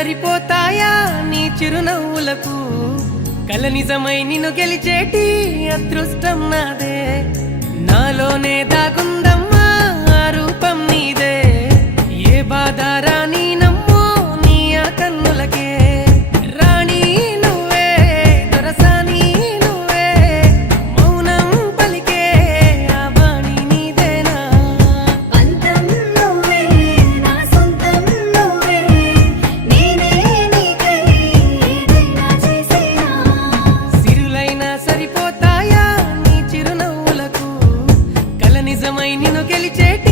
సరిపోతాయా నీ చిరునవ్వులకు కల నిజమై నిన్ను గెలిచేటి అదృష్టం నాదే నాలోనే దాగుందమ్మా ఆ రూపం నీదే ఏ బాధ రాని నమ్మో నీ ఆ కన్నులకే రాణి నువ్వే దొరసాని నువ్వే మౌనం పలికే ఆ వాణి నీదేనా పంతం నువ్వే నా సొంతం నువ్వే నేనే నీకై ఏదైనా చేసేనా సిరులైనా సరిపోతాయా నీ చిరునవ్వులకు కల నిజమై నిన్ను గెలిచేటి